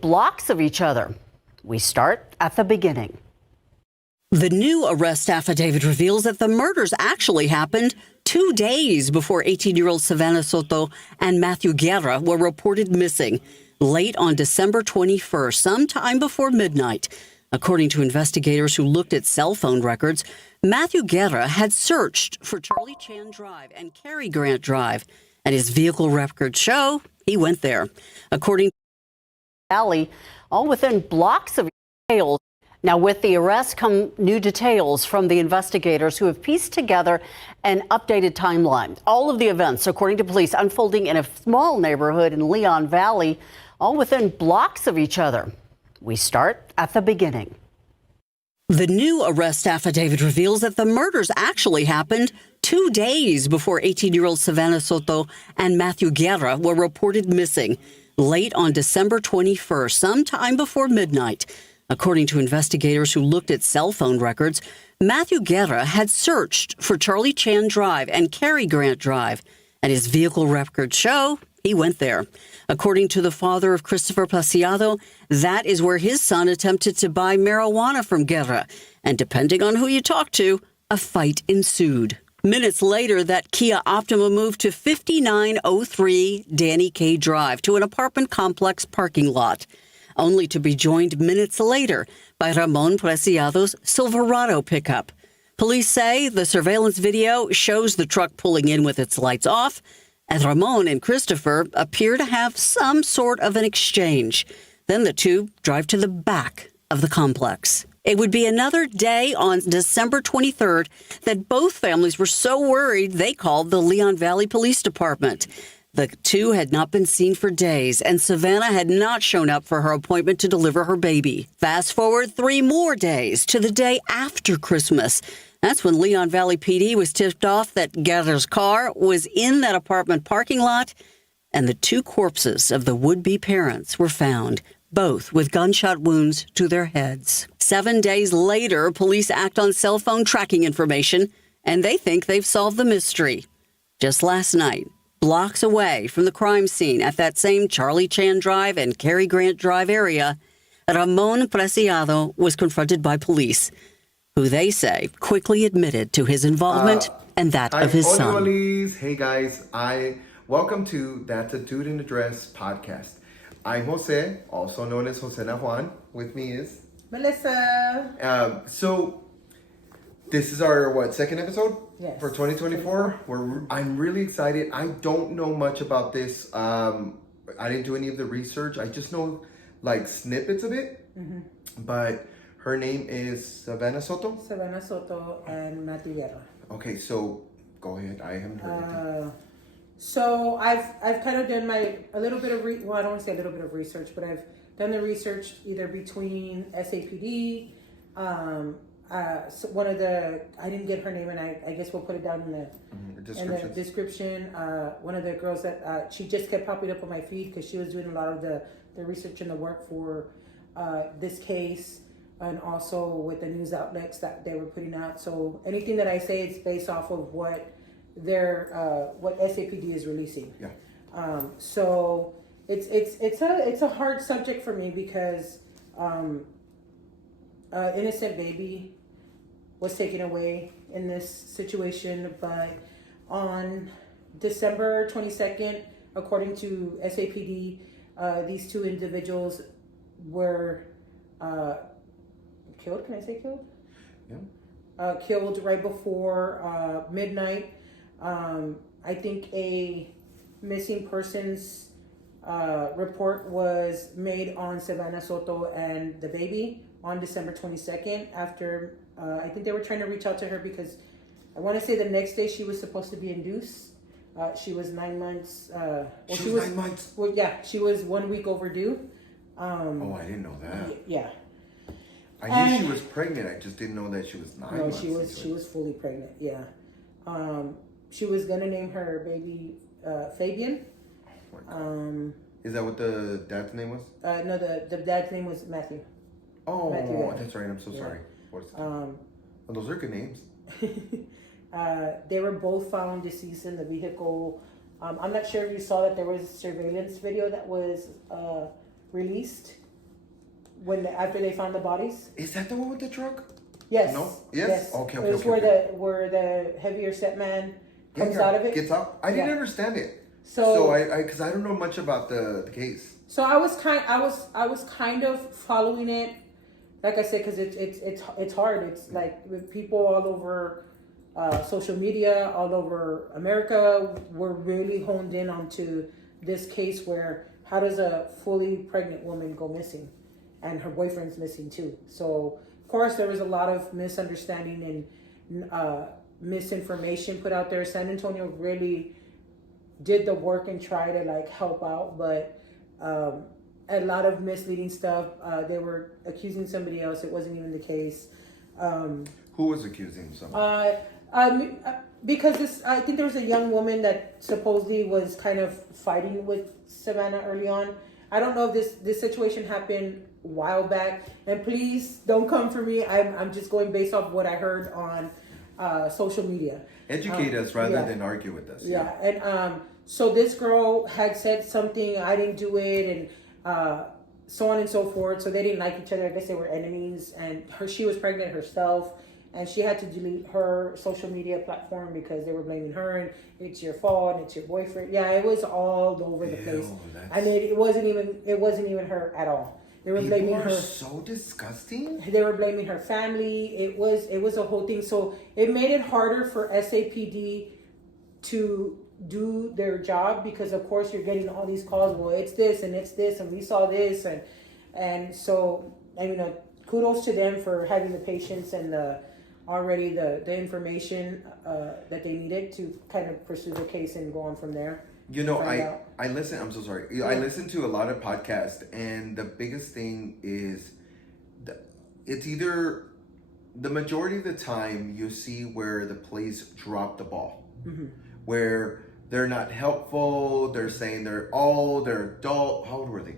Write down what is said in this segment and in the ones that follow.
blocks of each other. We start at the beginning. The new arrest affidavit reveals that the murders actually happened 2 days before 18-year-old Savanah Soto and Matthew Guerra were reported missing late on December 21st, sometime before midnight. According to investigators who looked at cell phone records, Matthew Guerra had searched for Charlie Chan Drive and Cary Grant Drive, and his vehicle records show he went there. According to Valley, all within blocks of details. Now, with the arrest come new details from the investigators who have pieced together an updated timeline. All of the events, according to police, unfolding in a small neighborhood in Leon Valley, all within blocks of each other. We start at the beginning. The new arrest affidavit reveals that the murders actually happened 2 days before 18-year-old Savanah Soto and Matthew Guerra were reported missing late on December 21st, sometime before midnight. According to investigators who looked at cell phone records, Matthew Guerra had searched for Charlie Chan Drive and Cary Grant Drive, and his vehicle records show he went there. According to the father of Christopher Preciado, that is where his son attempted to buy marijuana from Guerra, and depending on who you talk to, a fight ensued. Minutes later, that Kia Optima moved to 5903 Danny K. Drive to an apartment complex parking lot, only to be joined minutes later by Ramon Preciado's Silverado pickup. Police say the surveillance video shows the truck pulling in with its lights off, and Ramon and Christopher appear to have some sort of an exchange. Then the two drive to the back of the complex. It would be another day on December 23rd that both families were so worried they called the Leon Valley Police Department. The two had not been seen for days, and Savanah had not shown up for her appointment to deliver her baby. Fast forward 3 more days to the day after Christmas. That's when Leon Valley PD was tipped off that Guerra's car was in that apartment parking lot, and the 2 corpses of the would-be parents were found, both with gunshot wounds to their heads. 7 days later, police act on cell phone tracking information, and they think they've solved the mystery. Just last night, blocks away from the crime scene at that same Charlie Chan Drive and Cary Grant Drive area, Ramon Preciado was confronted by police, who they say quickly admitted to his involvement and that of his son. Hey guys, welcome to That's a Dude in a Dress podcast. I'm Jose, also known as Jose Juan. With me is Melissa. So this is our second episode? Yes. For 2024. I'm really excited. I don't know much about this. I didn't do any of the research. I just know like snippets of it. Mm-hmm. But her name is Savanah Soto? Savanah Soto and Matthew Guerra. Okay, so go ahead. I haven't heard of it. So I've kind of done I don't want to say a little bit of research, but I've done the research either between SAPD, so one of the, I didn't get her name, and I guess we'll put it down in the description. One of the girls that she just kept popping up on my feed because she was doing a lot of the research and the work for this case, and also with the news outlets that they were putting out. So anything that I say is based off of what what SAPD is releasing. Yeah. So it's a hard subject for me because innocent baby was taken away in this situation, but on December 22nd, according to SAPD, these 2 individuals were killed. Can I say killed? Yeah. Killed right before midnight. I think a missing persons report was made on Savanah Soto and the baby on December 22nd after I think they were trying to reach out to her because I want to say the next day she was supposed to be induced. She was 9 months. She was 9 months? Well, yeah, she was 1 week overdue. I didn't know that. Yeah. I knew she was pregnant. I just didn't know that she was 9 months. No, she was fully pregnant. Yeah. She was gonna name her baby Fabian. Is that what the dad's name was? No, the dad's name was Matthew. Oh, Matthew, that's right. I'm so sorry. Those are good names. They were both found deceased in the vehicle. I'm not sure if you saw that there was a surveillance video that was released after they found the bodies. Is that the one with the truck? Yes. No? Yes? Okay, It was where the heavier set man comes out of it. Gets out. I didn't understand it. So because I don't know much about the case. So I was kind of following it, like I said, because it's hard. It's like with people all over social media, all over America, we're really honed in onto this case where how does a fully pregnant woman go missing, and her boyfriend's missing too. So of course there was a lot of misunderstanding and misinformation put out there. San Antonio really did the work and try to like help out, but a lot of misleading stuff. They were accusing somebody else. It wasn't even the case. Who was accusing someone? Because I think there was a young woman that supposedly was kind of fighting with Savanah early on. I don't know if this situation happened a while back, and please don't come for me. I'm just going based off what I heard on social media. Educate us rather than argue with us. Yeah, and so this girl had said something, I didn't do it, and so on and so forth. So they didn't like each other. I guess they were enemies, and she was pregnant herself, and she had to delete her social media platform because they were blaming her, and it's your fault, and it's your boyfriend. Yeah, it was all over the place. I mean, it wasn't even her at all. They were blaming her. So disgusting. They were blaming her family. It was a whole thing. So it made it harder for SAPD to do their job, because of course you're getting all these calls. Well, it's this and it's this, and we saw this, and so I mean, kudos to them for having the patience and the information that they needed to kind of pursue the case and go on from there. You know, I listen. I'm so sorry. Yeah. I listen to a lot of podcasts, and the biggest thing is, it's either the majority of the time you see where the police drop the ball, where they're not helpful. They're saying they're adult. How old were they?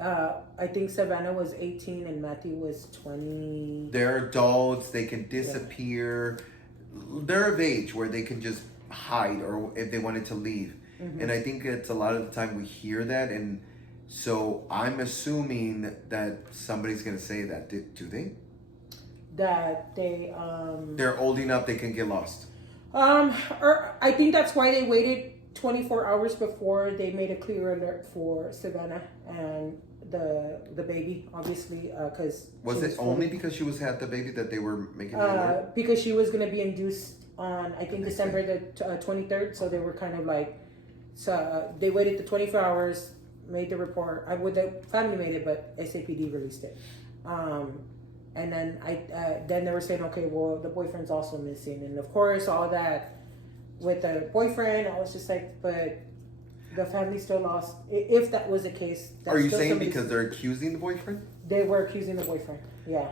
I think Savanah was 18 and Matthew was 20. They're adults. They can disappear. Yeah. They're of age where they can just hide, or if they wanted to leave. And I think it's a lot of the time we hear that, and so I'm assuming that somebody's going to say that. Do they? That they're old enough they can get lost. Or I think that's why they waited 24 hours before they made a clear alert for Savanah and the baby, obviously, because was it only because she had the baby that they were making the alert? Because she was going to be induced on, I think, December the 23rd, so they were kind of like, so they waited the 24 hours, made the report. The family made it, but SAPD released it. And then then they were saying, okay, well, the boyfriend's also missing, and of course all that with the boyfriend, I was just like, but the family still lost. If that was the case, are you saying because they're accusing the boyfriend? They were accusing the boyfriend. Yeah.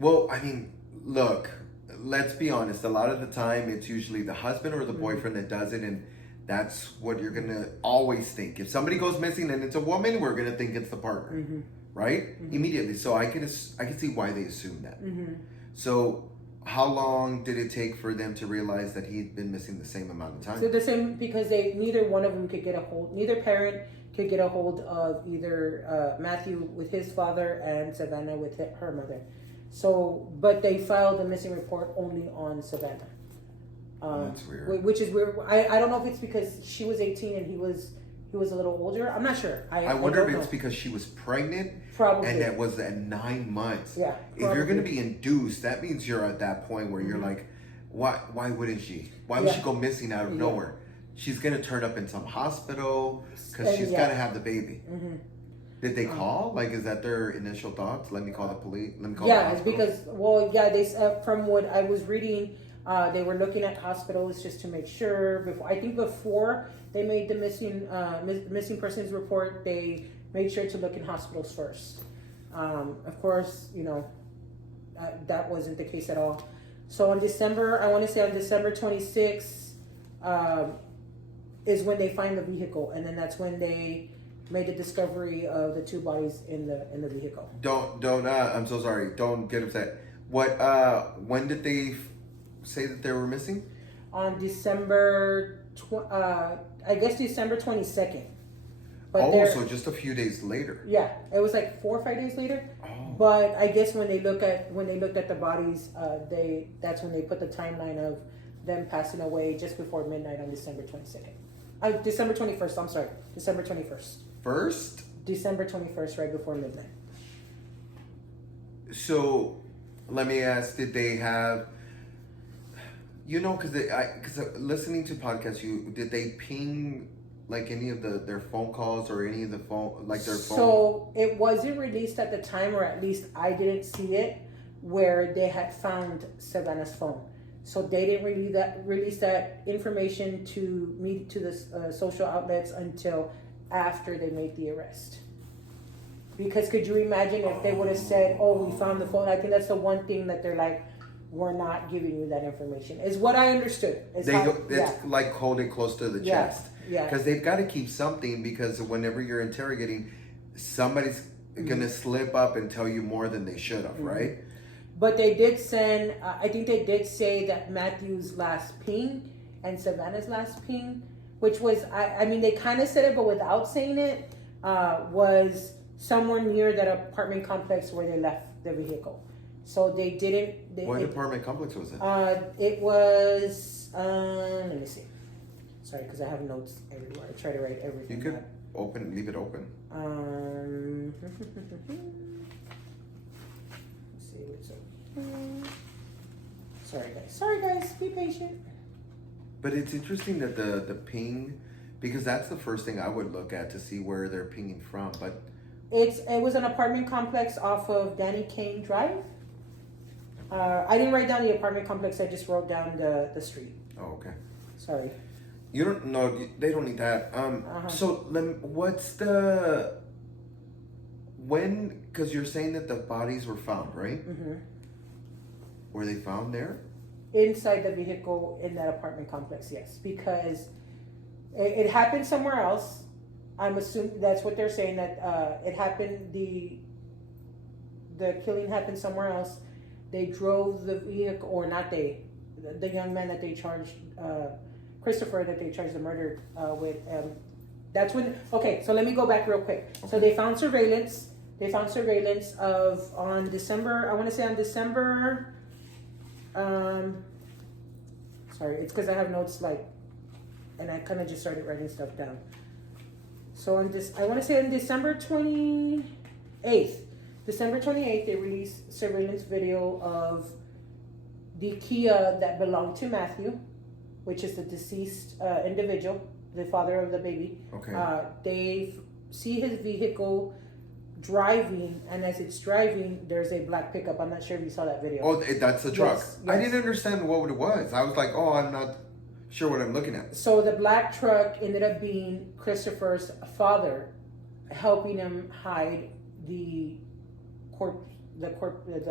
Well, I mean, look, let's be honest. A lot of the time, it's usually the husband or the boyfriend that does it, and that's what you're gonna always think. If somebody goes missing and it's a woman, we're gonna think it's the partner, right? Immediately. So I can see why they assume that. So how long did it take for them to realize that he'd been missing the same amount of time? So the same, because neither one of them could get a hold. Neither parent could get a hold of either Matthew with his father and Savanah with her mother. So, but they filed a missing report only on Savanah. That's weird. Which is weird. I don't know if it's because she was 18 and he was a little older. I'm not sure. I wonder if it's because she was pregnant. Probably. And that was at 9 months. Yeah. If you're going to be induced, that means you're at that point where you're like, why wouldn't she? Why would she go missing out of nowhere? She's going to turn up in some hospital because she's got to have the baby. Did they call? Like, is that their initial thoughts? Let me call the police. Let me call the hospital. It's because, they from what I was reading, they were looking at hospitals just to make sure. Before they made the missing persons report, they made sure to look in hospitals first. Of course, that wasn't the case at all. So on December 26th, is when they find the vehicle, and then that's when they made the discovery of the two bodies in the vehicle. Don't. I'm so sorry. Don't get upset. What? When did they say that they were missing? On December 22nd. But they're, so just a few days later. yeah, it was like 4 or 5 days later. Oh. But I guess when they looked at the bodies, that's when they put the timeline of them passing away just before midnight on December 22nd. December 21st. I'm sorry, December 21st. December 21st, right before midnight. So, let me ask: did they have? Because listening to podcasts, did they ping like any of their phone calls or any of the phone their phone? So it wasn't released at the time, or at least I didn't see it, where they had found Savanah's phone. So they didn't release that information to the social outlets until after they made the arrest. Because could you imagine if they would have said, "Oh, we found the phone"? I think that's the one thing that they're like, "We're not giving you that information." Is what I understood. Like hold it close to the chest. Yeah. Because they've got to keep something, because whenever you're interrogating, somebody's gonna slip up and tell you more than they should have, right? But they did send. I think they did say that Matthew's last ping and Savanah's last ping, which was I mean they kind of said it, but without saying it, was somewhere near that apartment complex where they left the vehicle. So they didn't. What apartment complex was it? It was. Let me see. Sorry, because I have notes everywhere. I try to write everything. You could leave it open. Let's see what's open. Sorry guys, be patient. But it's interesting that the ping, because that's the first thing I would look at to see where they're pinging from. But it was an apartment complex off of Danny Kane Drive. I didn't write down the apartment complex. I just wrote down the street. Oh, okay. Sorry. You don't know. They don't need that. So what's when? Because you're saying that the bodies were found, right? Mm-hmm. Were they found there? Inside the vehicle in that apartment complex, yes. Because it happened somewhere else. I'm assuming that's what they're saying, that it happened. The killing happened somewhere else. They drove the vehicle, or not they, the young man that they charged, Christopher, that they charged the murder with. That's when. Okay, so let me go back real quick. Okay. So they found surveillance. They found surveillance of on December. I want to say on December. Sorry, it's because I have notes and I kind of just started writing stuff down. So on this, I want to say on December 28th. December 28th, they released surveillance video of the Kia that belonged to Matthew, which is the deceased individual, the father of the baby. Okay. They see his vehicle driving, and as it's driving, there's a black pickup. I'm not sure if you saw that video. Oh, that's the truck. Yes. I didn't understand what it was. I was like, oh, I'm not sure what I'm looking at. So the black truck ended up being Christopher's father, helping him hide the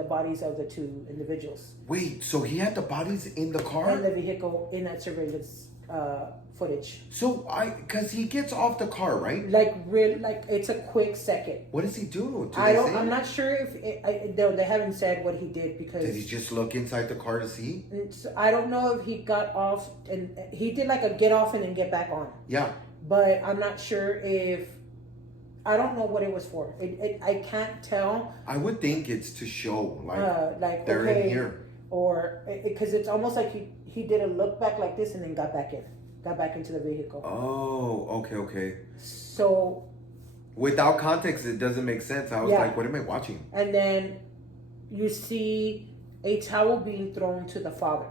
bodies of the two individuals. Wait, so he had the bodies in the car? In the vehicle, in that surveillance footage. So because he gets off the car, right? It's a quick second. What does he do? I'm not sure if they haven't said what he did, because did he just look inside the car to see? I don't know if he got off and he did like a get off and then get back on. Yeah. But I'm not sure if. I don't know what it was for. I can't tell. I would think it's to show they're okay, in here, or because it's almost like he did a look back like this and then got back into the vehicle. Oh, okay. So without context, it doesn't make sense. I was like, what am I watching? And then you see a towel being thrown to the father.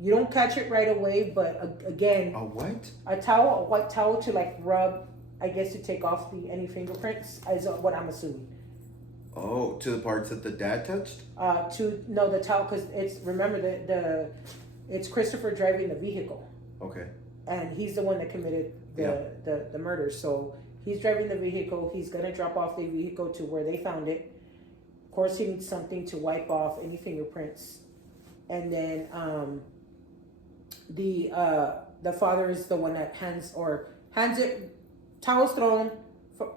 You don't catch it right away, but again, a what? A white towel to rub. I guess to take off any fingerprints is what I'm assuming. Oh, to the parts that the dad touched? The towel, because it's Christopher driving the vehicle. Okay. And he's the one that committed the murder. So he's driving the vehicle. He's gonna drop off the vehicle to where they found it. Of course, he needs something to wipe off any fingerprints. And then the father is the one that hands it. Towel's thrown,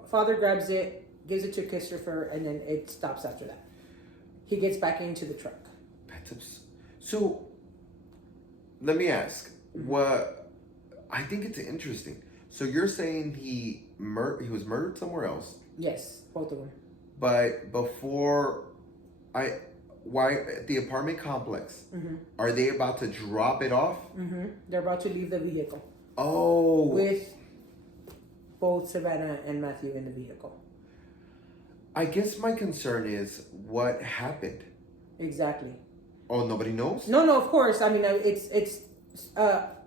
father grabs it, gives it to Christopher, and then it stops after that. He gets back into the truck. So, let me ask, what I think it's interesting. So you're saying he was murdered somewhere else, Yes, both of them. but why at the apartment complex? Are they about to drop it off? They're about to leave the vehicle Oh, with both Savanah and Matthew in the vehicle. I guess my concern is what happened. Exactly. Oh, nobody knows? No, of course. I mean, it's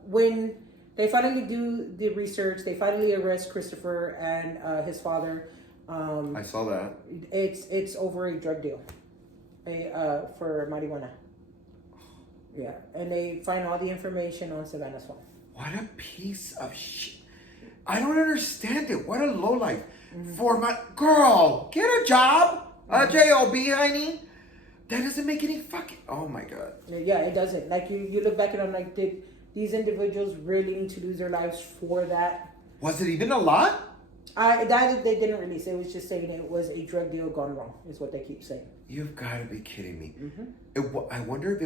when they finally do the research, they finally arrest Christopher and his father. I saw that. It's over a drug deal, for marijuana. Yeah, and they find all the information on Savannah's phone. What a piece of shit. I don't understand it. What a lowlife. For my girl, get a job. A job, honey. That doesn't make any fucking. Oh my god. Yeah, it doesn't. Like you look back at them, like, did these individuals really need to lose their lives for that? Was it even a lot? That they didn't release. It was just saying it was a drug deal gone wrong. Is what they keep saying. You've got to be kidding me. I wonder if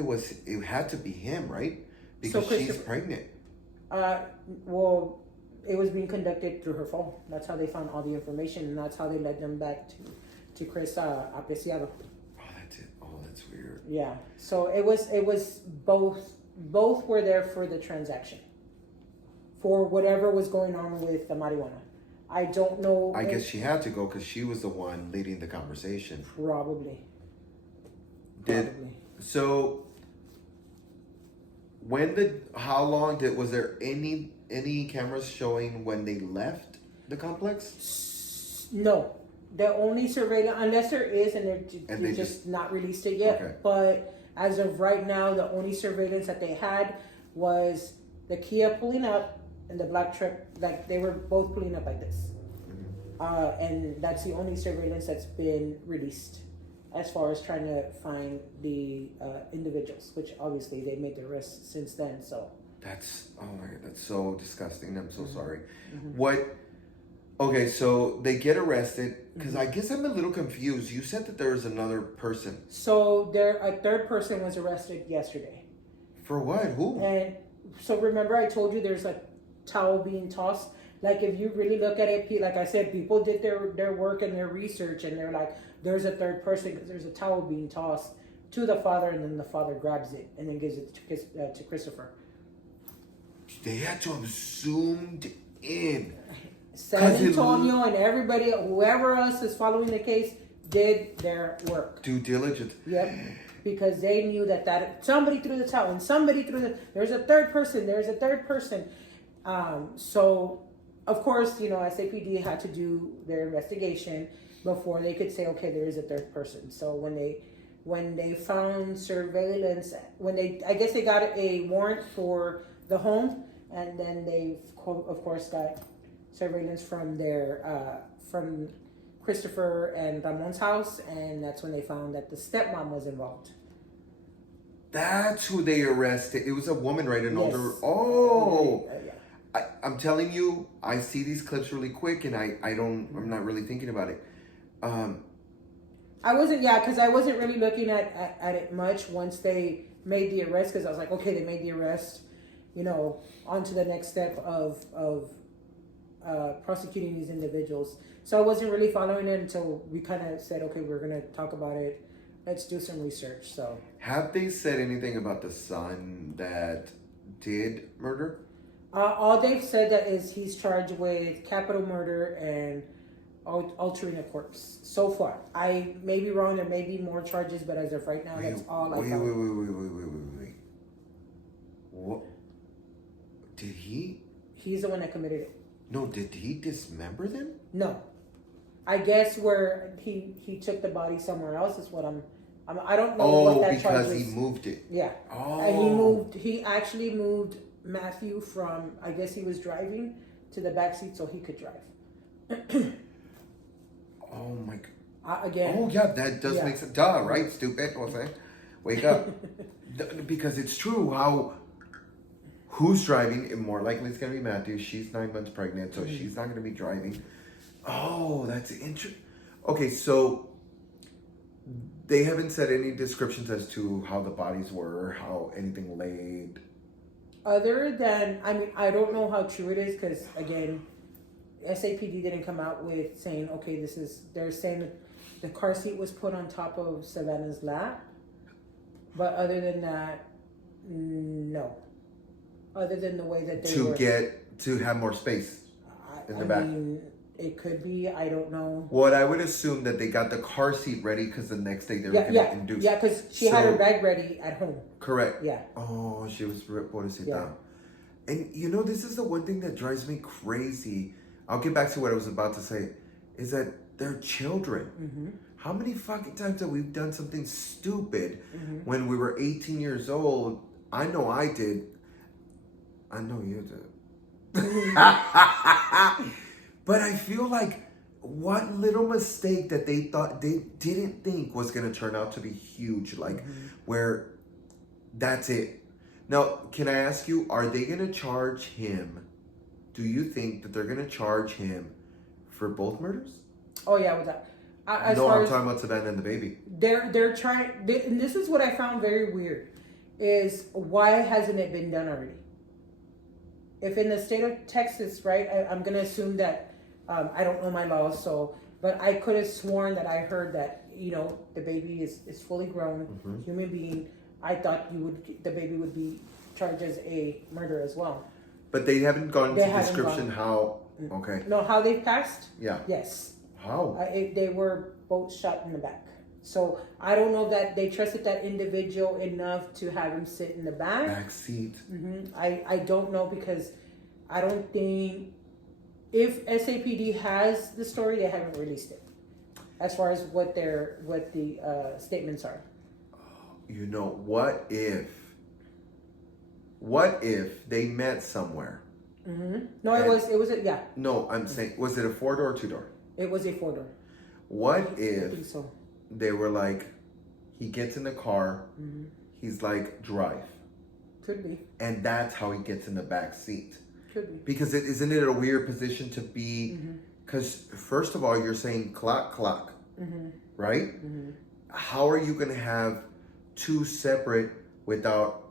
it had to be him, right? Because So she's pregnant. Well, it was being conducted through her phone. That's how they found all the information, and that's how they led them back to Chris Apreciado. Oh, that's it. Oh, that's weird. Yeah. So it was both were there for the transaction, for whatever was going on with the marijuana. I don't know. I guess she had to go because she was the one leading the conversation. Probably. So how long was there any cameras showing when they left the complex? No. The only surveillance, unless there is, and they just not released it yet. Okay. But as of right now, the only surveillance that they had was the Kia pulling up and the black truck. Like, they were both pulling up like this. And that's the only surveillance that's been released as far as trying to find the individuals, which obviously they made the arrest since then. So that's, oh my god, that's so disgusting. I'm so sorry. Okay, so they get arrested because I guess I'm a little confused. You said that there was another person. So a third person was arrested yesterday. For what? Who? And so remember I told you there's a towel being tossed. Like, if you really look at it, like I said, people did their work and their research, and they're like, there's a third person because there's a towel being tossed to the father, and then the father grabs it and then gives it to Christopher. They had to have zoomed in. San Antonio and everybody, whoever else is following the case, did their work. Due diligence. Yep. Because they knew that somebody threw the towel and somebody there's a third person. So, of course, SAPD had to do their investigation before they could say, okay, there is a third person. So when they found surveillance, I guess they got a warrant for the home, and then they, of course, got surveillance from Christopher and Ramon's house, and that's when they found that the stepmom was involved. That's who they arrested. It was a woman, right? An Yes. older. Oh. Yeah. I'm telling you, I see these clips really quick, and I'm not really thinking about it. I wasn't really looking at it much once they made the arrest, because I was like, okay, they made the arrest, on to the next step of prosecuting these individuals. So I wasn't really following it until we kind of said, okay, we're going to talk about it. Let's do some research. So have they said anything about the son that did murder? All they've said that is he's charged with capital murder and altering a corpse so far. I may be wrong. There may be more charges, but as of right now, that's all I found. Wait. What? Did he? He's the one that committed it. No, did he dismember them? No. I guess where he took the body somewhere else is what I don't know what that charge is. Oh, because he moved it. Yeah. Oh. And he actually moved Matthew from, I guess he was driving, to the back seat so he could drive. Oh my god. Again. Oh yeah, that does make sense. Duh, right? Stupid. What's that? Wake up. Because it's true who's driving, and more likely it's going to be Matthew. She's 9 months pregnant, so she's not going to be driving. Oh, that's interesting. Okay, so they haven't said any descriptions as to how the bodies were, how anything laid. Other than, I don't know how true it is, because again, SAPD didn't come out with saying, okay, they're saying the car seat was put on top of Savanah's lap. But other than that, no. Other than the way that they to have more space in the back. mean, it could be. I don't know. Well, I would assume that they got the car seat ready because the next day they were going to induce. Yeah, because she had her bag ready at home. Correct. Yeah. Oh, she was pobrecita. Yeah. And you know, this is the one thing that drives me crazy. I'll get back to what I was about to say. Is that they're children. Mm-hmm. How many fucking times have we done something stupid when we were 18 years old? I know I did. I know you did. But I feel like what little mistake that they thought they didn't think was going to turn out to be huge, like where that's it. Now, can I ask you, are they going to charge him? Do you think that they're going to charge him for both murders? Oh yeah, with that. I'm talking about Savanah and the baby. They're trying, and this is what I found very weird, is why hasn't it been done already? If in the state of Texas, right, I'm going to assume that, I don't know my laws, but I could have sworn that I heard that, you know, the baby is fully grown, human being. I thought the baby would be charged as a murder as well. But they haven't gone into description how, okay. No, how they passed? Yeah. Yes. How? They were both shot in the back. So I don't know that they trusted that individual enough to have him sit in the back seat. I don't know, because I don't think, if SAPD has the story, they haven't released it as far as what the statements are. You know, what if they met somewhere? No, it was yeah. No, I'm saying, was it a 4-door or 2-door? It was a 4-door. What I if think so. they were like, he gets in the car, he's like, drive. Could be. And that's how he gets in the back seat. Could be. Because isn't it a weird position to be? Because first of all, you're saying clock, right? How are you going to have two separate without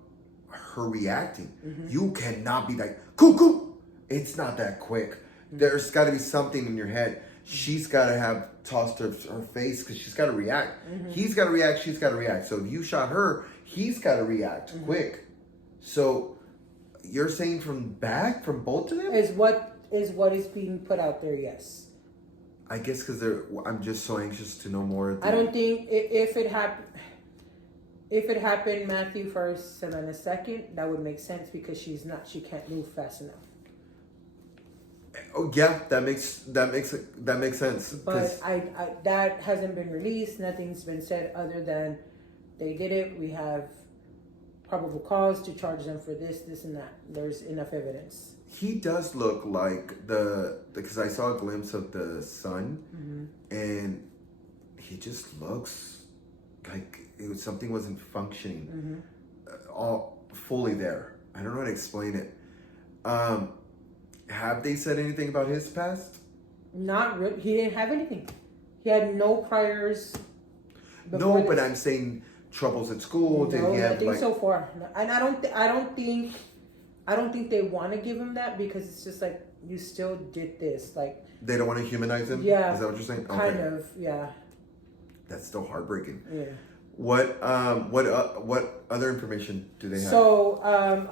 her reacting? You cannot be like, cuckoo. It's not that quick. There's got to be something in your head. She's got to have tossed her face because she's got to react. He's got to react. She's got to react. So if you shot her, he's got to react quick. So you're saying from both of them? Is what is being put out there, yes. I guess because I'm just so anxious to know more. I don't think if it happened Matthew first, Savanah second, that would make sense, because she can't move fast enough. Oh yeah, that makes sense. But I that hasn't been released. Nothing's been said other than they did it. We have probable cause to charge them for this, and that. There's enough evidence. He does look like because I saw a glimpse of the son, and he just looks like something wasn't functioning all fully there. I don't know how to explain it. Have they said anything about his past? Not really. He didn't have anything. He had no priors. No, but I'm saying troubles at school. No, did he have nothing so far. And I don't think they want to give him that, because it's just like, you still did this. Like, they don't want to humanize him. Yeah. Is that what you're saying? Kind of. Yeah. That's still heartbreaking. Yeah. What other information do they have? So,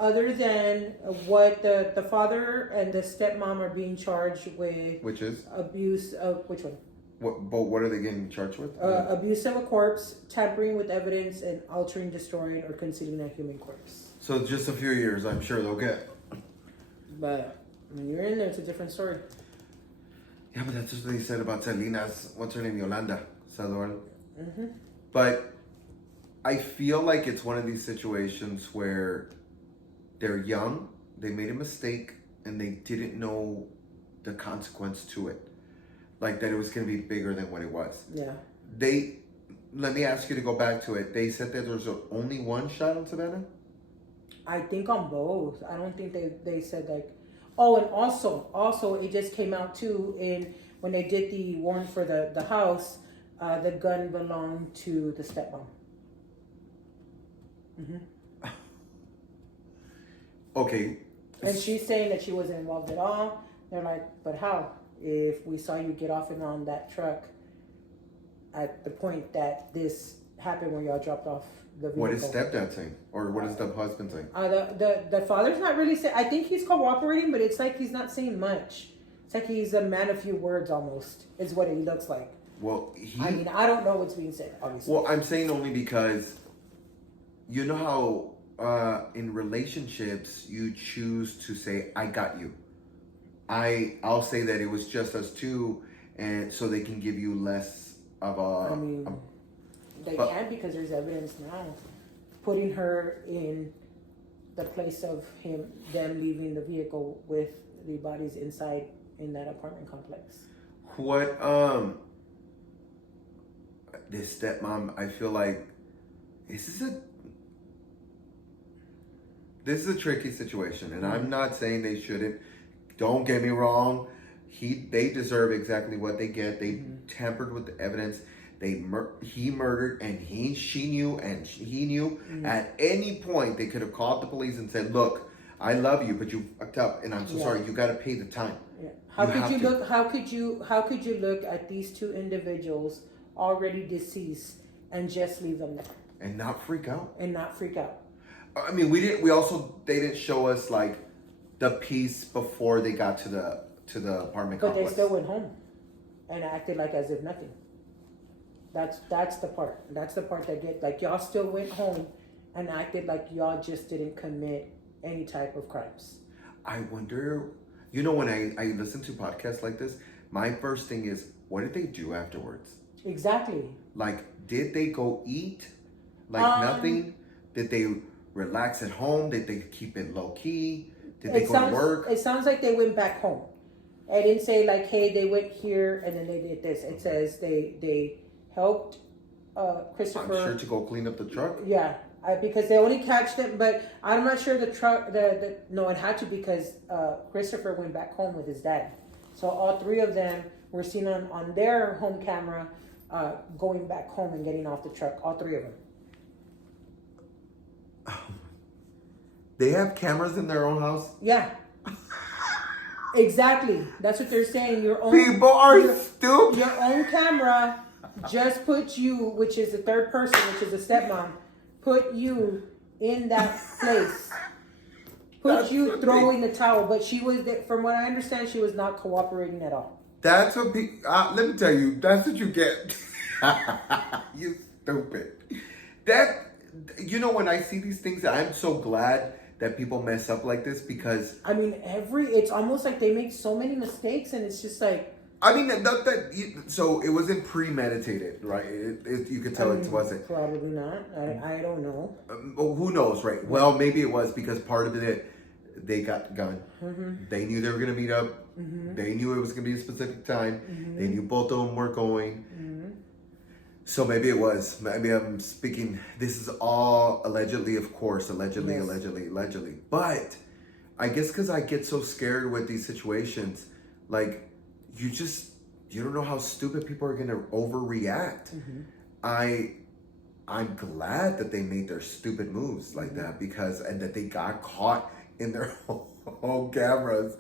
other than what the father and the stepmom are being charged with, Which is abuse of, which one? What are they getting charged with? Abuse of a corpse, tampering with evidence, and altering, destroying, or concealing a human corpse. So just a few years, I'm sure they'll get. But when you're in there, it's a different story. Yeah, but that's what they said about Selena's, what's her name, Yolanda Sandoval. But I feel like it's one of these situations where they're young, they made a mistake, and they didn't know the consequence to it. Like that it was going to be bigger than what it was. Yeah. Let me ask you to go back to it. They said that there was only one shot on Savanah? I think on both. I don't think they said like, oh, and also it just came out too when they did the warrant for the house, the gun belonged to the stepmom. Okay. And she's saying that she wasn't involved at all. They're like, but how? if we saw you get off and on that truck at the point that this happened where y'all dropped off the vehicle. What is stepdad saying? Or what is the husband saying? The father's not really saying. I think he's cooperating, but it's like he's not saying much. It's like he's a man of few words almost, is what he looks like. Well, I mean, I don't know what's being said, obviously. Well, I'm saying only because you know how in relationships you choose to say, I got you. I'll say that it was just us two, and so they can give you less of a... I mean, they can't because there's evidence now putting her in the place of them leaving the vehicle with the bodies inside in that apartment complex. What, this stepmom, I feel like, this is a tricky situation, and I'm not saying they shouldn't. Don't get me wrong. They deserve exactly what they get. They tampered with the evidence. He murdered, and she knew, and he knew. At any point, they could have called the police and said, "Look, I love you, but you fucked up, and I'm so sorry. You got to pay the time." Yeah. How could you look at these two individuals already deceased and just leave them there and not freak out? I mean, they didn't show us like the piece before they got to the apartment but complex. They still went home and acted like as if nothing. That's the part. That's the part that get like y'all still went home and acted like y'all just didn't commit any type of crimes. I wonder, when I listen to podcasts like this, my first thing is, what did they do afterwards? Exactly. Like, did they go eat? Like nothing? Did they relax at home? Did they keep it low key? Did they go to work? It sounds like they went back home. I didn't say like, hey, they went here and then they did this. It says they helped Christopher. I'm sure to go clean up the truck. Yeah, because they only catch them, but I'm not sure the truck. No, it had to because Christopher went back home with his dad. So all three of them were seen on their home camera going back home and getting off the truck. All three of them. They have cameras in their own house? Yeah. Exactly. That's what they're saying. People are stupid. Your own camera just put you, which is the third person, which is a stepmom, put you in that place. Put you throwing the towel. But she was, from what I understand, she was not cooperating at all. That's what let me tell you, that's what you get. You stupid. When I see these things, I'm so glad that people mess up like this because... I mean, it's almost like they make so many mistakes and it's just like... I mean, so it wasn't premeditated, right? You could tell it wasn't. Probably not. I don't know. Who knows, right? Well, maybe it was because part of it, they got the gun. They knew they were going to meet up. They knew it was going to be a specific time. They knew both of them were going. So maybe it was. Maybe I'm speaking. This is all allegedly, of course. Allegedly. But I guess because I get so scared with these situations, like you don't know how stupid people are going to overreact. I'm glad that they made their stupid moves like that and that they got caught in their own cameras.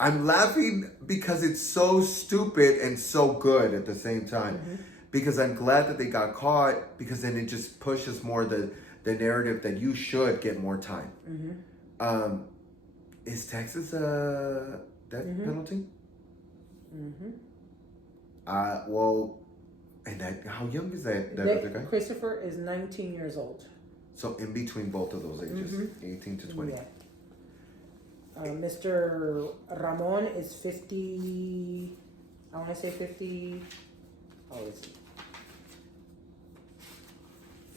I'm laughing because it's so stupid and so good at the same time. Because I'm glad that they got caught because then it just pushes more the narrative that you should get more time. Is Texas a death penalty? Well, and how young is that other guy? Christopher is 19 years old. So in between both of those ages, 18 to 20. Yeah. Mr. Ramon is 50. I want to say 50. How is he?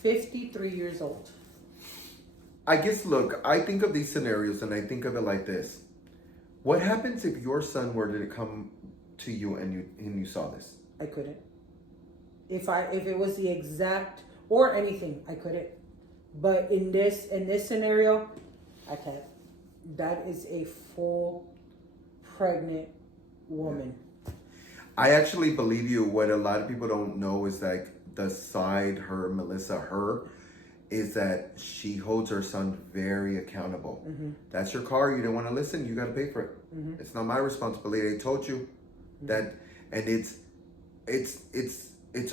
53 years old. I guess, look, I think of these scenarios and I think of it like this. What happens if your son were to come to you and you saw this? I couldn't. If it was the exact or anything, I couldn't. But in this scenario, I can't. That is a full pregnant woman. I actually believe you. What a lot of people don't know is like the side Melissa, is that she holds her son very accountable. That's your car. You didn't want to listen. You got to pay for it. It's not my responsibility. I told you. That, and it's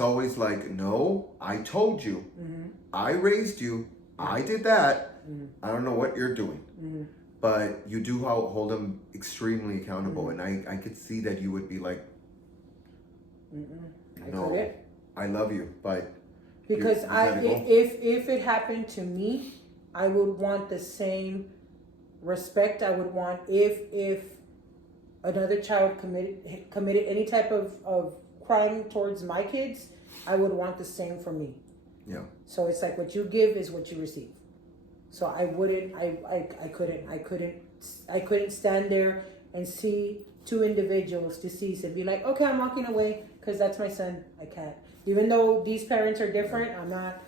always like, no, I told you, I raised you, I did that. I don't know what you're doing, but you do hold them extremely accountable, and I could see that you would be like, no, I love you, but because you gotta go. if it happened to me, I would want the same respect. I would want if another child committed any type of crime towards my kids, I would want the same for me. Yeah. So it's like what you give is what you receive. So I wouldn't, I couldn't stand there and see two individuals deceased and be like, okay, I'm walking away because that's my son. I can't. Even though these parents are different, I'm not,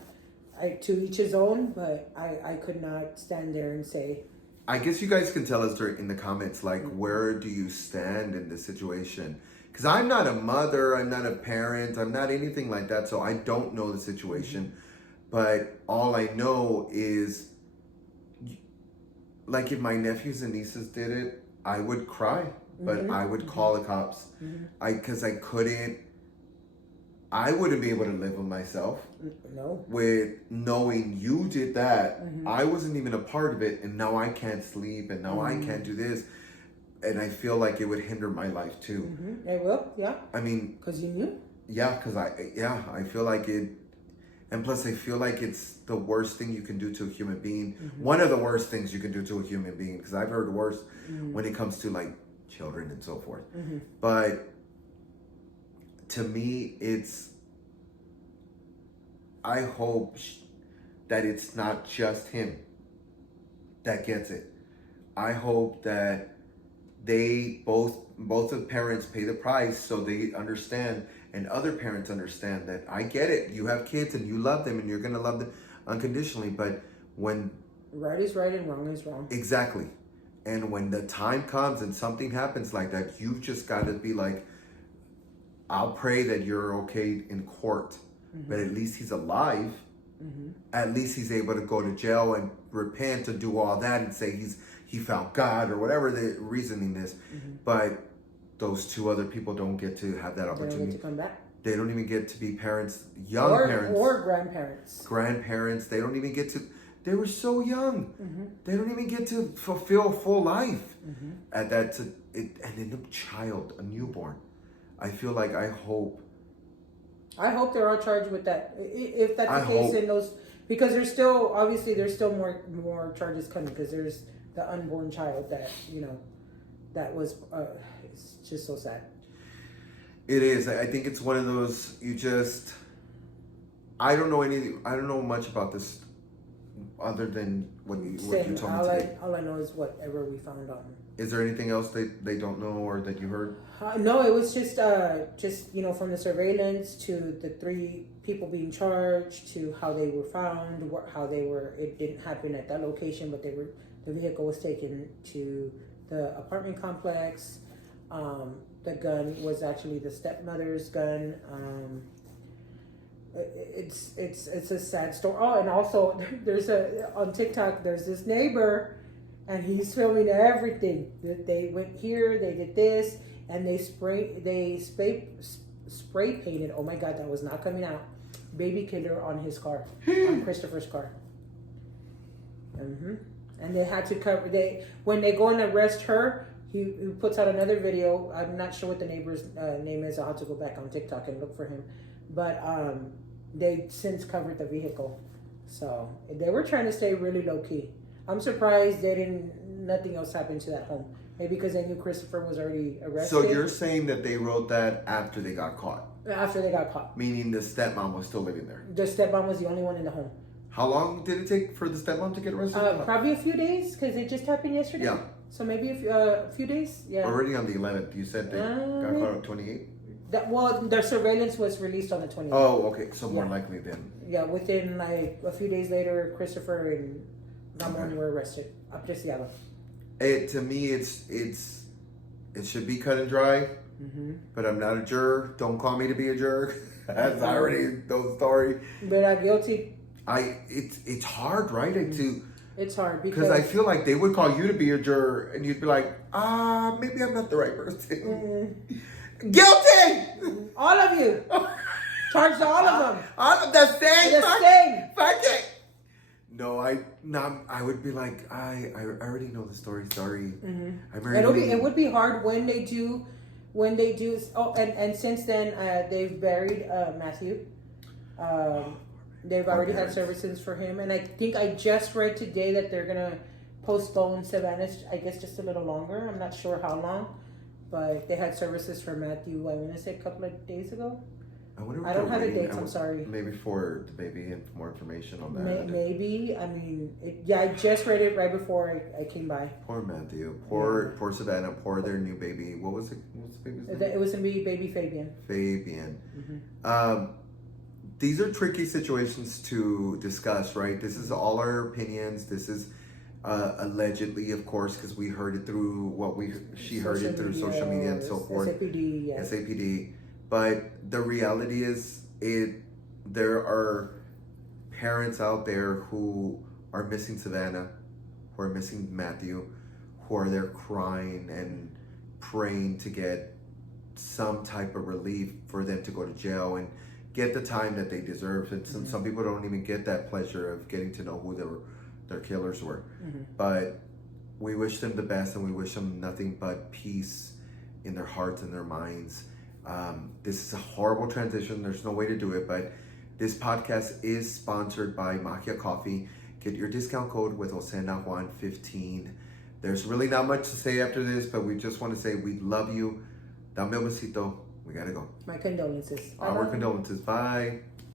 to each his own, but I could not stand there and say. I guess you guys can tell us in the comments, like, where do you stand in this situation? Because I'm not a mother, I'm not a parent, I'm not anything like that, so I don't know the situation. But all I know is, like, if my nephews and nieces did it, I would cry, but I would call the cops. Because I wouldn't be able to live with myself. No. With knowing you did that, I wasn't even a part of it, and now I can't sleep, and now I can't do this. And I feel like it would hinder my life too. It will, yeah. I mean, because you knew. Yeah, because I feel like it, and plus I feel like it's the worst thing you can do to a human being. One of the worst things you can do to a human being, because I've heard worse when it comes to like children and so forth. But to me, I hope that it's not just him that gets it. I hope that they both the parents pay the price so they understand, and other parents understand that I get it. You have kids and you love them and you're going to love them unconditionally. But when right is right and wrong is wrong. Exactly. And when the time comes and something happens like that, you've just got to be like, I'll pray that you're okay in court, but at least he's alive. At least he's able to go to jail and repent and do all that and say he found God or whatever the reasoning is. But those two other people don't get to have that opportunity. They don't get to come back. They don't even get to be parents, parents. Or grandparents. Grandparents. They don't even get to, they were so young. They don't even get to fulfill full life. And in a child, a newborn. I feel like I hope they're all charged with that. If that's the case, in those, because there's still more charges coming, because there's the unborn child that that was it's just so sad. It is. I think it's one of those I don't know much about this other than what you told me today. All I know is whatever we found on. Is there anything else they don't know or that you heard? No, it was just from the surveillance to the 3 people being charged to how they were found, it didn't happen at that location, but the vehicle was taken to the apartment complex. The gun was actually the stepmother's gun. It's a sad story. Oh, and also on TikTok there's this neighbor, and he's filming everything. They went here, they did this, and they spray painted. Oh my God, that was not coming out. Baby killer on his car, on Christopher's car. And they had to cover. When they go and arrest her, he puts out another video. I'm not sure what the neighbor's name is. I'll have to go back on TikTok and look for him. But they since covered the vehicle, so they were trying to stay really low key. I'm surprised nothing else happened to that home. Maybe because they knew Christopher was already arrested. So you're saying that they wrote that after they got caught? After they got caught. Meaning the stepmom was still living there? The stepmom was the only one in the home. How long did it take for the stepmom to get arrested? Probably a few days, because it just happened yesterday. Yeah. So maybe a few days, yeah. Already on the 11th, you said they got caught on 28th? Their surveillance was released on the 28th. Oh, okay, so more likely then. Yeah, within like a few days later, Christopher and Ramon were arrested. Apreciado. To me, it should be cut and dry, but I'm not a juror. Don't call me to be a juror. That's already the story. But guilty. It's hard, right? It's hard because I feel like they would call you to be a juror, and you'd be like, maybe I'm not the right person. Guilty! All of you. Charged all of them. All of the same. The same. Fuck it. No, I would be like, I already know the story. Sorry. It would be hard when they do. Oh, and since then, they've buried Matthew. They've already had services for him, and I think I just read today that they're gonna postpone Savanah, I guess, just a little longer. I'm not sure how long, but they had services for Matthew. I want to say a couple of days ago. I don't have the dates. I'm sorry. Maybe for the baby and more information on that. Maybe. I mean, I just read it right before I came by. Poor Matthew. Poor Savanah. Poor their new baby. What was it? What's the baby's name? It was gonna be baby Fabian. Fabian. These are tricky situations to discuss, right? This is all our opinions. This is allegedly, of course, because we heard it through she heard it through social media and so forth. SAPD, yeah. SAPD. But the reality is, there are parents out there who are missing Savanah, who are missing Matthew, who are there crying and praying to get some type of relief for them to go to jail and get the time that they deserve. And some people don't even get that pleasure of getting to know who their killers were. But we wish them the best, and we wish them nothing but peace in their hearts and their minds. This is a horrible transition. There's no way to do it, but this podcast is sponsored by Magia Coffee. Get your discount code with Osena Juan 15. There's really not much to say after this, but we just want to say we love you. Dame un besito. We gotta go. My condolences. Our condolences. Bye.